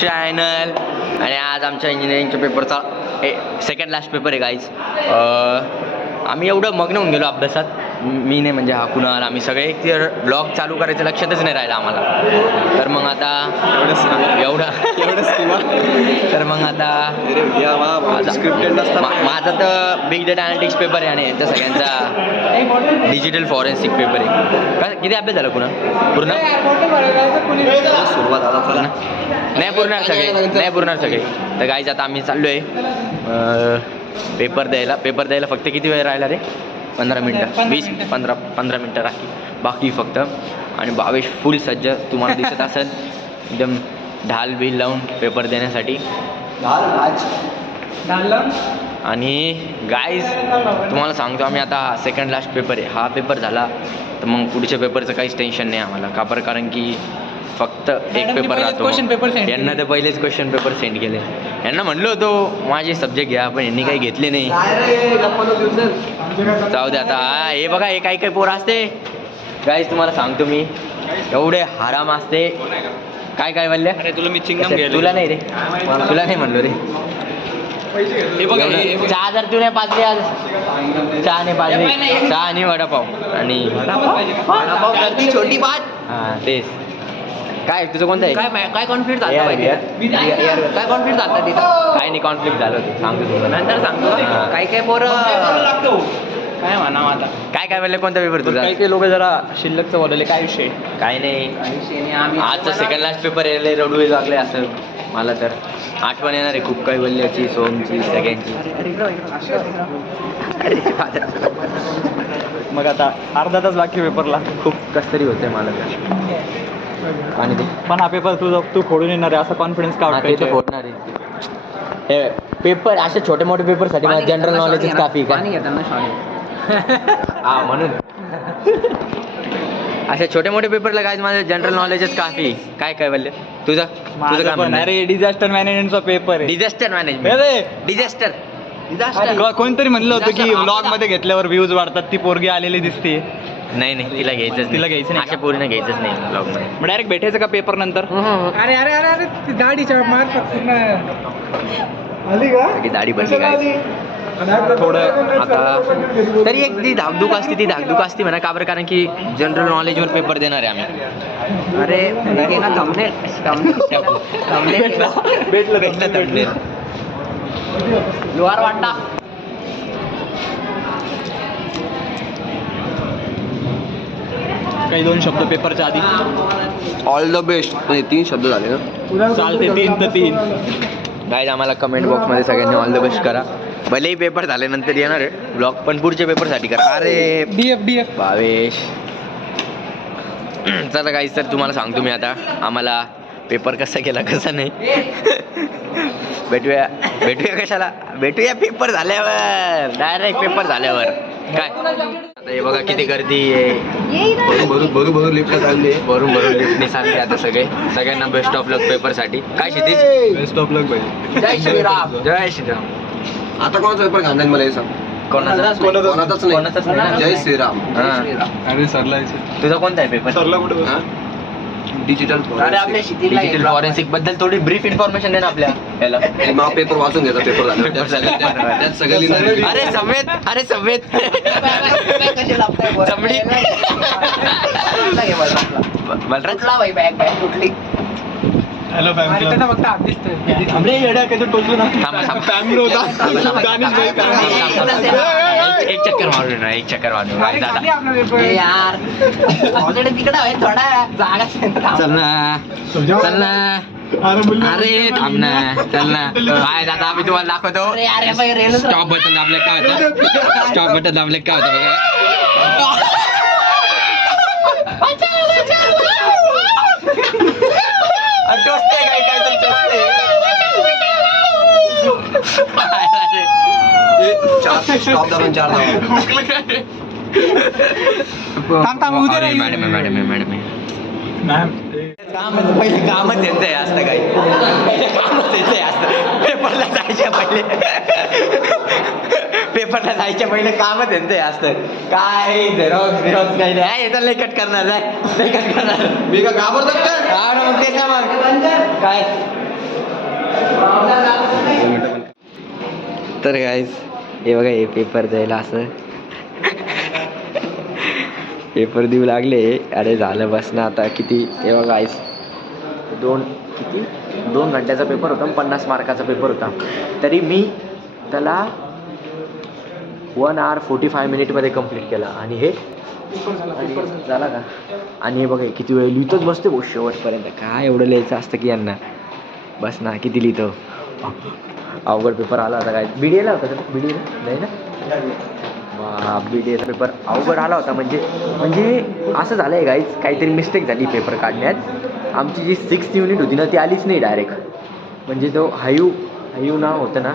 Channel आणि आज आमच्या इंजिनिअरिंगच्या पेपरचा सेकंड लास्ट पेपर आहे गाईज. आम्ही एवढं मग्न होऊन गेलो अभ्यासात, मी नाही म्हणजे हा कुणाल, आम्ही सगळे एक ब्लॉग चालू करायचं लक्षातच नाही राहिलं आम्हाला. तर मग आता तर मग आता माझा तर बिग डेटा अनालिटिक्स पेपर आहे आणि यांचा सगळ्यांचा डिजिटल फॉरेन्सिक पेपर आहे. किती अभ्यास झाला पुन्हा पूर्ण नाही पुरणार सगळे तर गाईज आता आम्ही चाललो आहे पेपर द्यायला फक्त किती वेळ राहिला रे? 15 मिनटं 15 मिनटं बाकी फक्त. आणि भावेश फुल सज्ज तुम्हाला दिसत असेल, एकदम ढाल बिल लावून पेपर देण्यासाठी. आणि गाईज तुम्हाला सांगतो आम्ही आता सेकंड लास्ट पेपर आहे, हा पेपर झाला तर मग पुढच्या पेपरचं काहीच टेन्शन नाही आम्हाला. का बरं? कारण की फक्त एक पेपर राहतो. यांना तर पहिलेच क्वेश्चन पेपर सेंड केले. यांना म्हणलो होतो माझे सब्जेक्ट घ्या, पण यांनी काही घेतले नाही. जाऊ दे आता. हे बघा हे काही पोरं असते गाईज, तुम्हाला सांगतो मी, एवढे हराम असते. काय बोलले? अरे तुला मी चिंगम तुला नाही रे, तुला नाही म्हणलो रे. चहा जर तू नाही पाजली आज, चहा आणि वडापाव आणि छोटी बात. हां तेच. काय तुझं कोणतं आहे? काय कॉन्फ्लिक्ट झालं पाहिजे? काय कॉन्फ्लिक्ट झालं तिथं? काय नाही कॉन्फ्लिक्ट झालं होतं, सांगतो तुला नंतर सांगतो. काय पोरं काय म्हणावं आता. काय बोलले? कोणता पेपर तुझा? काही लोक जरा शिल्लकचं बोलले. काय विषय? काय नाही. आजचा सेकंड लास्ट पेपर यायला रडू लागले असं मला तर. आठवण येणार आहे खूप काही बोलल्याची, सोमची, सगळ्यांची. मग आता अर्धा तास बाकी पेपरला, खूप कस तरी होतंय मला तर. आणि ते पण हा पेपर तू फोडून येणार आहे असा कॉन्फिडन्स का वाटतं? फोडणार आहे हे पेपर. असे छोटे मोठे पेपरसाठी मला जनरल नॉलेजच काफी का हा म्हणून अशा छोटे मोठे पेपरला काय माझं जनरल नॉलेजच काफी. काय बोलले तुझं काय म्हणणं? अरे डिझास्टर मॅनेजमेंटचा पेपर आहे. डिझास्टर कोणतरी म्हणलं होतं की व्लॉग मध्ये घेतल्यावर व्ह्यूज वाढतात. ती पोरगी आलेली दिसते. नाही तिला घ्यायचं नाही. अशा पोरीनं घ्यायचंच नाही ब्लॉग मध्ये. मग डायरेक्ट भेटायचं का पेपर नंतर? अरे अरे अरे अरे दाढीच्या मार्फत आली का? दाढी बनली काय थोडं आता तरी एक ती धाकधूक असते म्हणा. का बरं? कारण की जनरल नॉलेजवर पेपर देणार आहे आम्ही. अरे भेटलं लोहार वाटा. काही 2 शब्द पेपरच्या आधी. All the best. 3 शब्द झाले ना? चालते 3 तर 3. गाईज आम्हाला कमेंट बॉक्समध्ये सगळ्यांनी ऑल द बेस्ट करा. भलेही पेपर झाल्यानंतर येणार आहे ब्लॉग, पण पुढच्या पेपरसाठी करा. अरे DF भावेश चला गाईज, तर तुम्हाला सांगतो मी आता आम्हाला पेपर कसा केला कसा नाही. भेटूया कशाला? भेटूया पेपर झाल्यावर, डायरेक्ट पेपर झाल्यावर. काय आता हे बघा किती गर्दी आहे. भरून लिफ्ट चालली आहे. भरून लिफ्टने चालली आता सगळ्यांना बेस्ट ऑफ लक पेपरसाठी. काय क्षितिज? बेस्ट ऑफ लक भाई. जय श्रीराम. आता कोणाचा पेपर घालणार मला हे सांग. कोणाचाच नाही. जय श्रीराम. अरे सरला तुझा कोणता आहे पेपर? सरला कुठे? डिजिटल फॉरेन्सिक बद्दल थोडी ब्रीफ इन्फॉर्मेशन दे ना आपल्या याला. मग पेपर वाचून घ्यायचा. पेपर झाला त्यात सगळं लिहिणार. अरे समेत चमडी हॅलो फॅमिली. फक्त हात दिसतोय. टोचलो ना. एक चक्कर मारून यार तिकडे थोडा जागा चल ना. अरे थांब ना, चल ना. काय आता आम्ही तुम्हाला दाखवतो. स्टॉप बटन दाबले काय होतं बघा. टोचते काय तर टोचते. स्टॉप दाबून 4 मॅडम पहिले कामच यांचं असतं काय. पेपरला जायच्या पहिले कामच यांचं असतं. काय झेरॉक्स काही नाही. याचा लय कट करणार. मी का घाबरतो का? मग तेच ना मग काय तर गाईज हे बघा हे पेपर द्यायला असं पेपर देऊ लागले. अरे झालं बस ना आता किती. हे बघा गाईज 2 घंट्याचा पेपर होता, 50 मार्काचा पेपर होता. तरी मी त्याला 1 hour 45 minute कंप्लीट केला. आणि हे झाला का. आणि हे बघा किती वेळ लिहितोच बसते भाऊ शेवटपर्यंत. काय एवढं लिहायचं असतं की यांना. बस ना किती लिहितो. अवघड पेपर आला होता. काय BDAला होता का BDA नाही ना. BDAचा पेपर अवघड आला होता. म्हणजे असं झालं आहे गाईज, काहीतरी मिस्टेक झाली पेपर काढण्यात. आमची जी 6th युनिट होती ना ती आलीच नाही डायरेक्ट. म्हणजे तो हायू नाव होतं ना,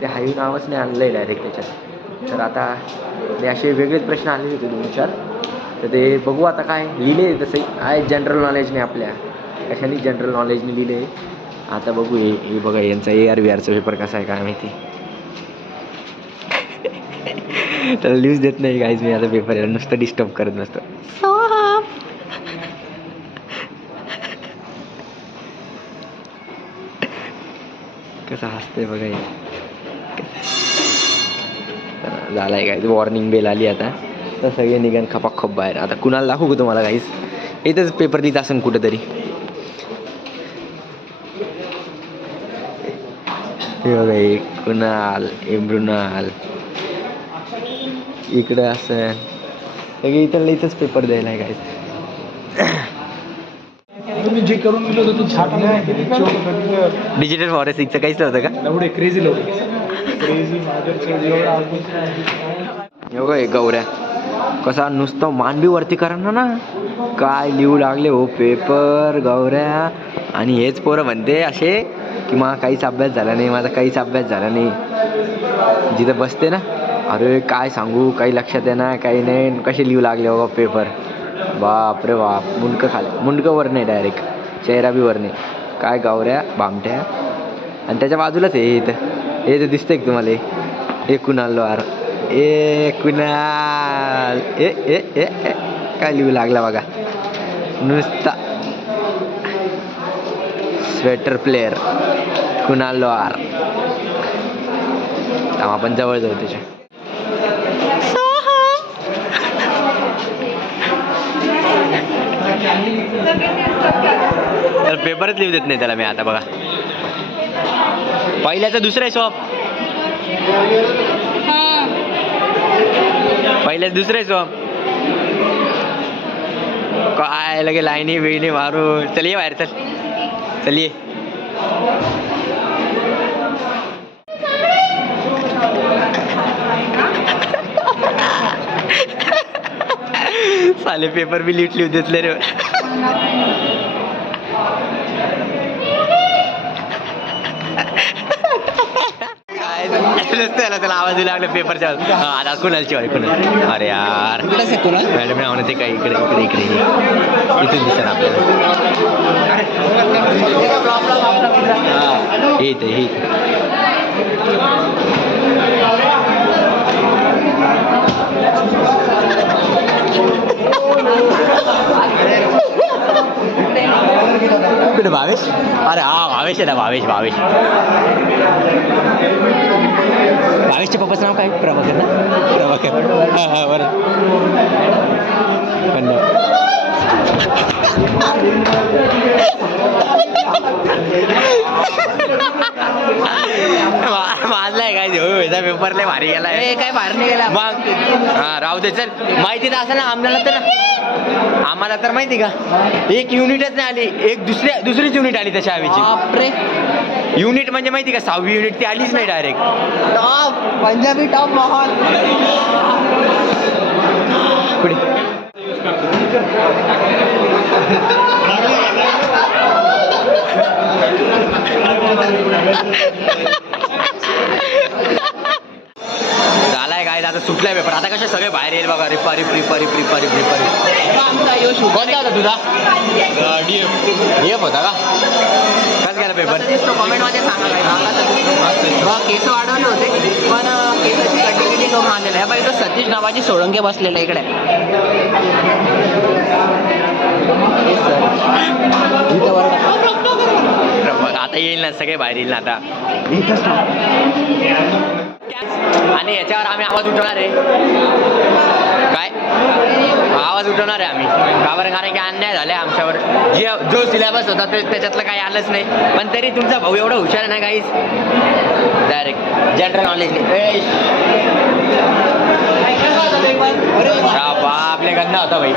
ते हायू नावच नाही आणलं आहे डायरेक्ट त्याच्यात. तर आता ते असे वेगळेच प्रश्न आलेले होते 2-4. तर ते बघू आता काय लिहिले तसं आहे. जनरल नॉलेजने आपल्या कशाने जनरल नॉलेजने लिहिले. आता बघू हे बघा यांचा ARVRचा पेपर कसा आहे काय माहिती. त्याला लिव्ज देत नाही गाईज मी आता पेपर याला नुसतं डिस्टर्ब करत नसतं. कसं हसतंय बघा हे. झालं आहे गाईज वॉर्निंग बेल आली आता. तर सगळे निघान खपाखप बाहेर. आता कुणाला दाखवू का तुम्हाला गाईज. इथंच पेपर लिहित असेल कुठंतरी. हे बघा हे कुणाल मृणाल इकडं असं सगळे इथंच पेपर द्यायला आहे गाईज. तुम्ही जे करून दिलं होतं तू छाट डिजिटल फॉरेन्सिकचं काहीच नव्हतं का. एवढे क्रेझी एवढं हे गौऱ्या कसा नुसतं मानबी वरती करा ना. काय लिहू लागले हो पेपर गौऱ्या. आणि हेच पोरं म्हणते असे की मला काहीच अभ्यास झाला नाही, माझा काहीच अभ्यास झाला नाही. जिथं बसते ना अरे काय सांगू, काही लक्षात येणार काही नाही. कसे लिहू लागले हो पेपर. बाप रे बाप. मुंडकं वर नाही डायरेक्ट, चेहरा बी वर नाही. काय गौऱ्या भामट्या. आणि त्याच्या बाजूलाच हे इथं हे तर दिसतंय की तुम्हाला. हे कुणाल वार कुणाल काय लिहू लागला बघा नुसता. स्वेटर प्लेअर कुणाल वार. आपण जवळ जाऊ त्याच्या. तर पेपरच लिहू देत नाही त्याला मी आता बघा. पहिल्याचं दुसरं आहे शॉप. पहिल्याच दुसरं आहे शॉप. काय लगे लाईनी बिईनी मारू. चल ये बाहेर चल ये. साले पेपर बी लीट लिहू देतले रे. त्याला आवाज दिला लागला पेपरच्या. आता कुणालची कुणाल. अरे यार मॅडम नाव ते काय इकडे इथून दिसत आपल्याला. हे कुठे भावेश. अरे हा भावेश आहे ना. भावेशच्या पप्पाचं नाव काय. प्रभाकर ना. हां बरं. माझलाय काय याचा पेपर लय भारी गेला. काय बाहेर नाही गेला मग. हा राहू दे चल. माहिती तर असं ना आम्हाला तर माहिती का एक युनिटच नाही आली. एक दुसरीच युनिट आली त्याच्या हवीची. बापरे. युनिट म्हणजे माहिती का 6वी युनिट ती आलीच नाही डायरेक्ट. टॉप पंजाबी टॉप माहोल. पुढे झालाय काय आता सुटलाय पेपर. आता कसे सगळे बाहेर येईल बघा. रिपारी कोणता होता तुझा. DF होता का. कसं गेला पेपर. कॉमेंटमध्ये सांगा. केस वाढवले होते पण केसाची कंटिन्युटी करून आलेलं आहे. इथं सतीश नावाची सोळंके बसलेलं इकडे. आता येईल ना, सगळे बाहेर येईल ना आता. आणि याच्यावर आम्ही आवाज उठवणार आहे. काय आवाज उठवणार आहे आम्ही, का बरं? कारण की अन्याय झालाय आमच्यावर. जो सिलेबस होता त्याच्यातलं काही आलंच नाही. पण तरी तुमचा भाऊ एवढा हुशार नाही गाईज. डायरेक्ट जनरल नॉलेज बापले गंदा होता भाई.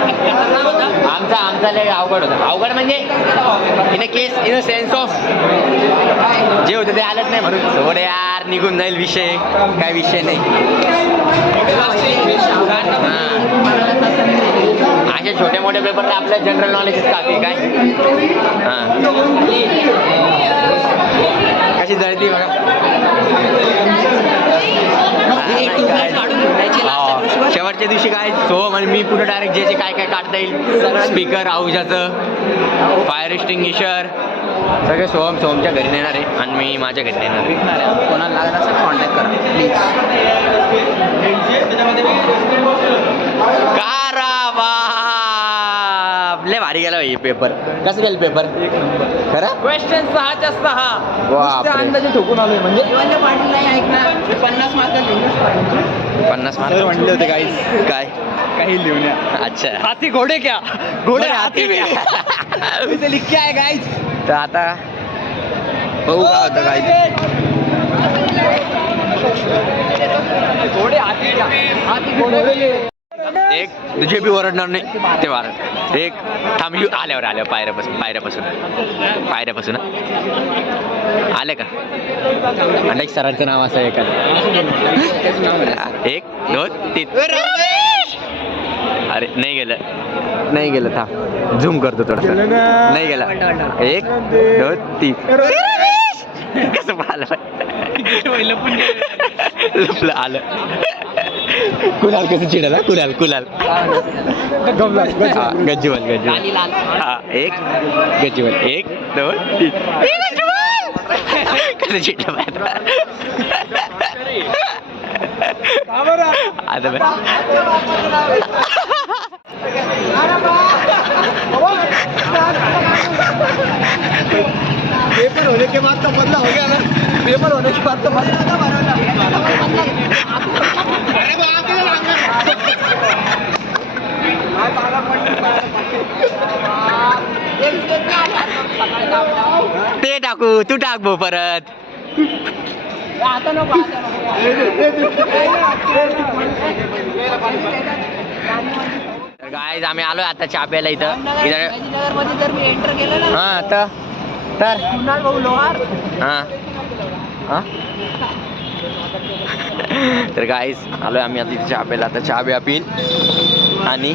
आमचा लय अवघड होता. अवघड म्हणजे in a case, in a sense of जे होतं ते आलंच नाही म्हणून थोडे यार निघून जाईल विषय. काय विषय नाही. असे छोटे मोठे पेपर आपल्या जनरल नॉलेजच काफी. काय कशी जळती बघा. शेवटच्या दिवशी काय सोहम आणि मी पुढे डायरेक्ट जे काय काय काढता येईल सगळं, स्पीकर आऊजाचं, फायर एक्सटिंग्विशर सगळे सोहमच्या घरी नेणार आहे आणि मी माझ्या घरी नेणार आहे. कोणाला लागणार असेल कॉन्टॅक्ट करा प्लीज. लय भारी गेला भाई पेपर. कसं गेलं पेपर? खरं क्वेश्चन 6च्या 6 बापरे. अंदाजे ठोकून आलोय. म्हणजे पाटील नाही ऐकणार. 50 मार्क 50 मार्क म्हणले होते काहीच काय काही लिहून या. अच्छा हाती घोडे क्या घोडे हाती में. इथे लिख के आहे गाईज. तर आता बघू काय होतं काय. घोडे हाती घोडे. एक तुझे बी ओरडणार नाही ते वारड. एक थांब आल्यावर पायऱ्यापासून आले का. आणि एक सरांचं नाव असं एखादं. 1 2 3. अरे नाही गेलं थांब झूम करतो थोडं. नाही गेला. 1 2 3. कसं पाहिलं लपलं आलं. कुणाल कसं चिडाला. कुणाल गज्जूवल हा. 1 गज्जूवल 1 2 3. कसं चिडलं आता पेपर होने के बाद तो बदला हो गया ना. पेपर होने के बाद तो ते टाकू. तू टाक भाऊ परत. गाईज आम्ही आलोय आता चहा प्यायला इथं. मध्ये जर मी एंटर केलं ना हा तर कुणाल भाऊ लोहार. हा तर गाईज आलोय आम्ही आता इथे चहा प्यायला. आता चहा बिया पिन आणि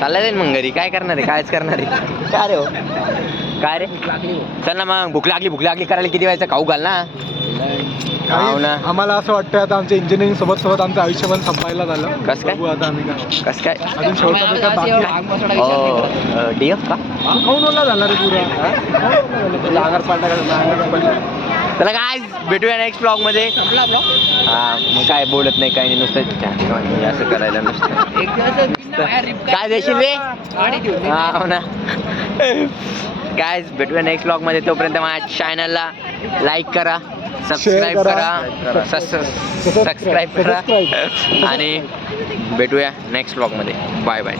चालला जाईल मग घरी. काय करणार आहे? कायच करणार आहे. काय रे हो काय रे. चल ना मग. भूक लागली करायला किती व्हायचं खाऊ घाल ना. हो ना. आम्हाला असं वाटतं आता आमचं इंजिनिअरिंग सोबत आमचं आयुष्य पण संपायला झालं. कसं काय? बघू आता आम्ही काय. कसं काय? अजून शेवटचा पेपर बाकी आहे. DF का खाऊन ओला झाला रे पुरा. आगार पालटा. चला काय भेटूया नेक्स्ट ब्लॉग मध्ये. हा मग काय बोलत नाही काही नाही नुसतं असं करायला नुसतं. काय देशील रे. हा हो ना. काय भेटूया नेक्स्ट ब्लॉग मध्ये. तोपर्यंत माझ्या चॅनलला लाईक करा, सबस्क्राईब करा आणि भेटूया नेक्स्ट ब्लॉग मध्ये. Bye bye.